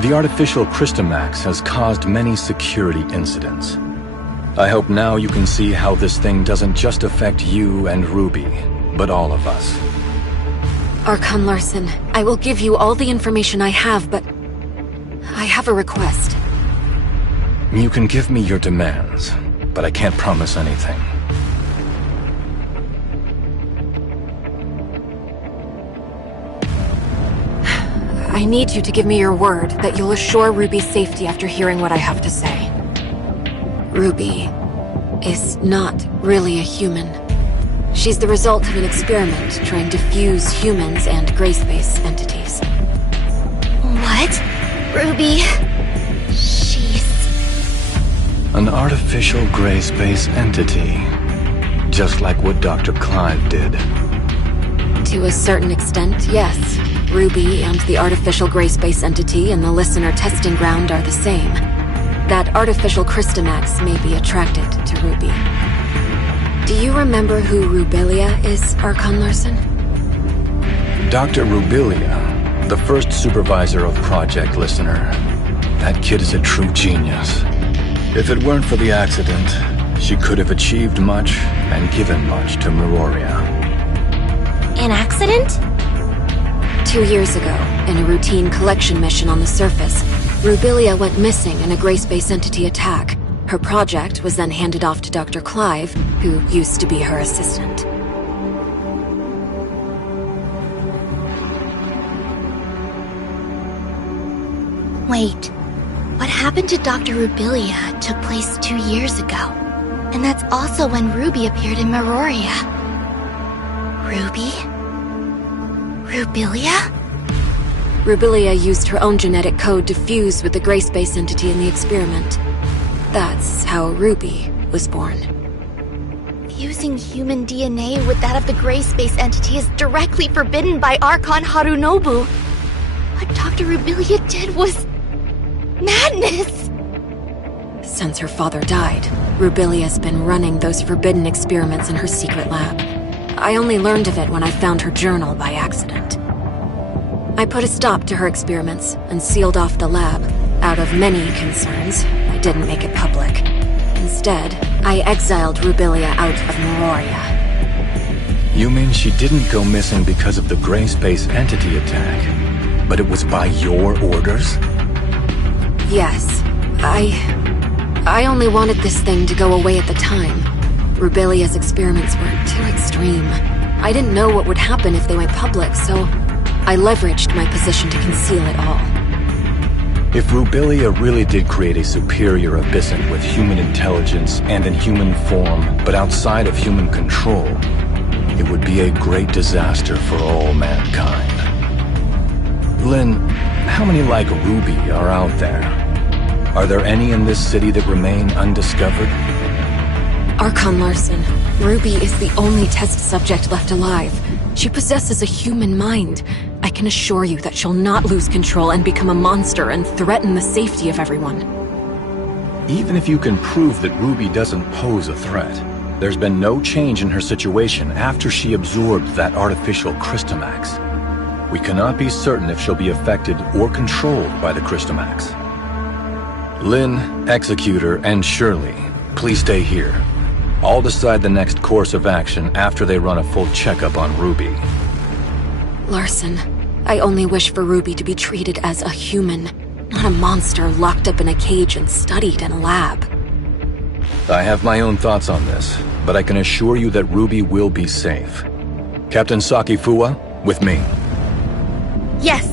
The artificial Crystamax has caused many security incidents. I hope now you can see how this thing doesn't just affect you and Ruby, but all of us. Archon Larson, I will give you all the information I have, but I have a request. You can give me your demands, but I can't promise anything. I need you to give me your word that you'll assure Ruby's safety after hearing what I have to say. Ruby is not really a human. She's the result of an experiment trying to fuse humans and gray space entities. What? Ruby... she's... An artificial gray space entity. Just like what Dr. Clive did. To a certain extent, yes. Ruby and the artificial gray space entity in the listener testing ground are the same. That artificial Crystamax may be attracted to Ruby. Do you remember who Rubilia is, Archon Larson? Dr. Rubilia, the first supervisor of Project Listener. That kid is a true genius. If it weren't for the accident, she could have achieved much and given much to Meroria. An accident? 2 years ago, in a routine collection mission on the surface, Rubilia went missing in a gray space entity attack. Her project was then handed off to Dr. Clive, who used to be her assistant. Wait, what happened to Dr. Rubilia took place 2 years ago. And that's also when Ruby appeared in Meroria. Ruby? Rubilia? Rubilia used her own genetic code to fuse with the gray space entity in the experiment. That's how Ruby was born. Fusing human DNA with that of the gray space entity is directly forbidden by Archon Harunobu. What Dr. Rubilia did was... madness! Since her father died, Rubilia's been running those forbidden experiments in her secret lab. I only learned of it when I found her journal by accident. I put a stop to her experiments and sealed off the lab. Out of many concerns, I didn't make it public. Instead, I exiled Rubilia out of Meroria. You mean she didn't go missing because of the gray space entity attack, but it was by your orders? Yes. I only wanted this thing to go away at the time. Rubilia's experiments were too extreme. I didn't know what would happen if they went public, so I leveraged my position to conceal it all. If Rubilia really did create a superior abyssant with human intelligence and in human form, but outside of human control, it would be a great disaster for all mankind. Lynn, how many like Ruby are out there? Are there any in this city that remain undiscovered? Archon Larson, Ruby is the only test subject left alive. She possesses a human mind. I can assure you that she'll not lose control and become a monster and threaten the safety of everyone. Even if you can prove that Ruby doesn't pose a threat, there's been no change in her situation after she absorbed that artificial Crystamax. We cannot be certain if she'll be affected or controlled by the Crystamax. Lynn, Executor, and Shirley, please stay here. I'll decide the next course of action after they run a full checkup on Ruby. Larson, I only wish for Ruby to be treated as a human, not a monster locked up in a cage and studied in a lab. I have my own thoughts on this, but I can assure you that Ruby will be safe. Captain Sakifua, with me. Yes.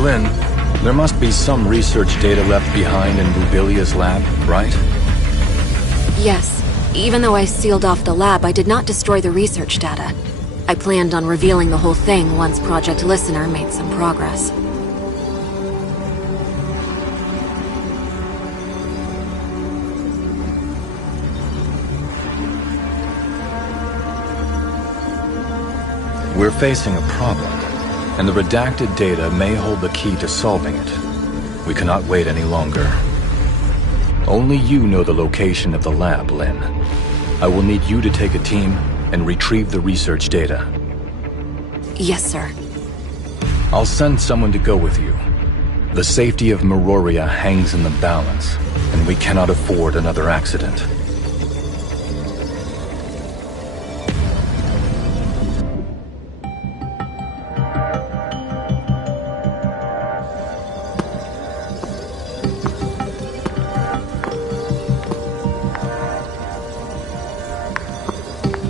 Lynn, there must be some research data left behind in Rubilia's lab, right? Yes. Even though I sealed off the lab, I did not destroy the research data. I planned on revealing the whole thing once Project Listener made some progress. We're facing a problem, and the redacted data may hold the key to solving it. We cannot wait any longer. Only you know the location of the lab, Lynn. I will need you to take a team and retrieve the research data. Yes, sir. I'll send someone to go with you. The safety of Meroria hangs in the balance, and we cannot afford another accident.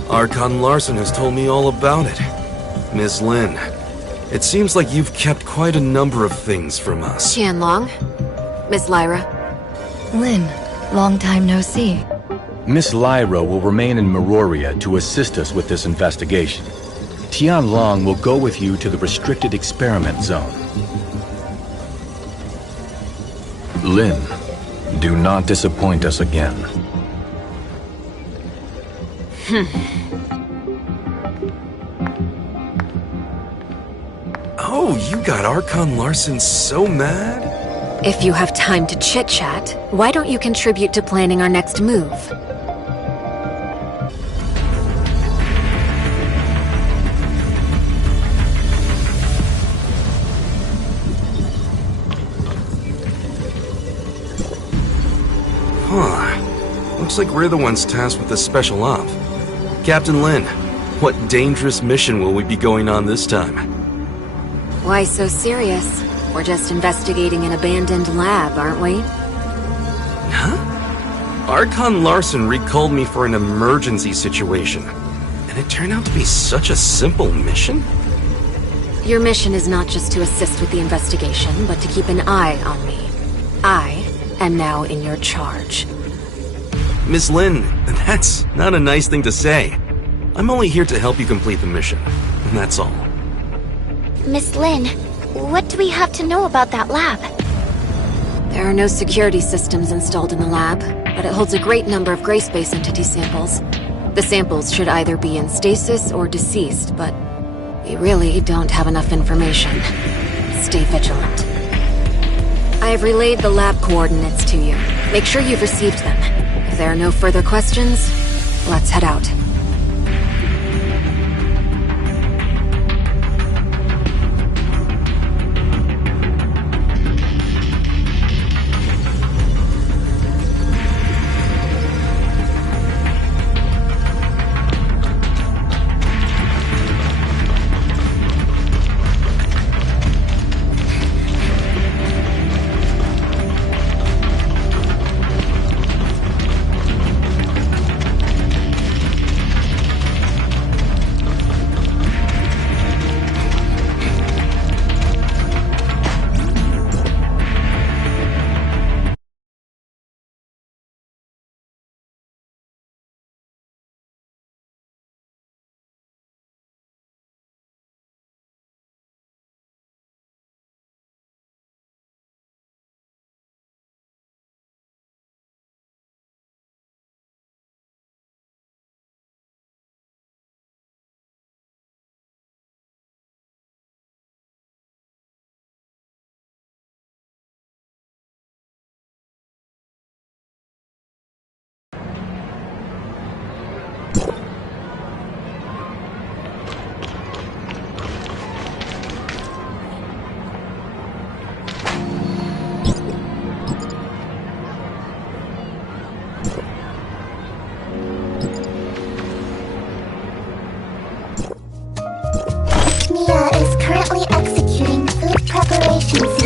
Archon Larson has told me all about it. Miss Lin, it seems like you've kept quite a number of things from us. Qianlong. Miss Lyra. Lin, long time no see. Miss Lyra will remain in Meroria to assist us with this investigation. Tianlong will go with you to the restricted experiment zone. Lin, do not disappoint us again. Oh, you got Archon Larson so mad? If you have time to chit-chat, why don't you contribute to planning our next move? Huh. Looks like we're the ones tasked with this special op. Captain Lin, what dangerous mission will we be going on this time? Why so serious? We're just investigating an abandoned lab, aren't we? Huh? Archon Larson recalled me for an emergency situation, and it turned out to be such a simple mission? Your mission is not just to assist with the investigation, but to keep an eye on me. I am now in your charge. Miss Lin, that's not a nice thing to say. I'm only here to help you complete the mission, and that's all. Miss Lin, what do we have to know about that lab? There are no security systems installed in the lab, but it holds a great number of gray space entity samples. The samples should either be in stasis or deceased, but we really don't have enough information. Stay vigilant. I have relayed the lab coordinates to you. Make sure you've received them. If there are no further questions, let's head out. can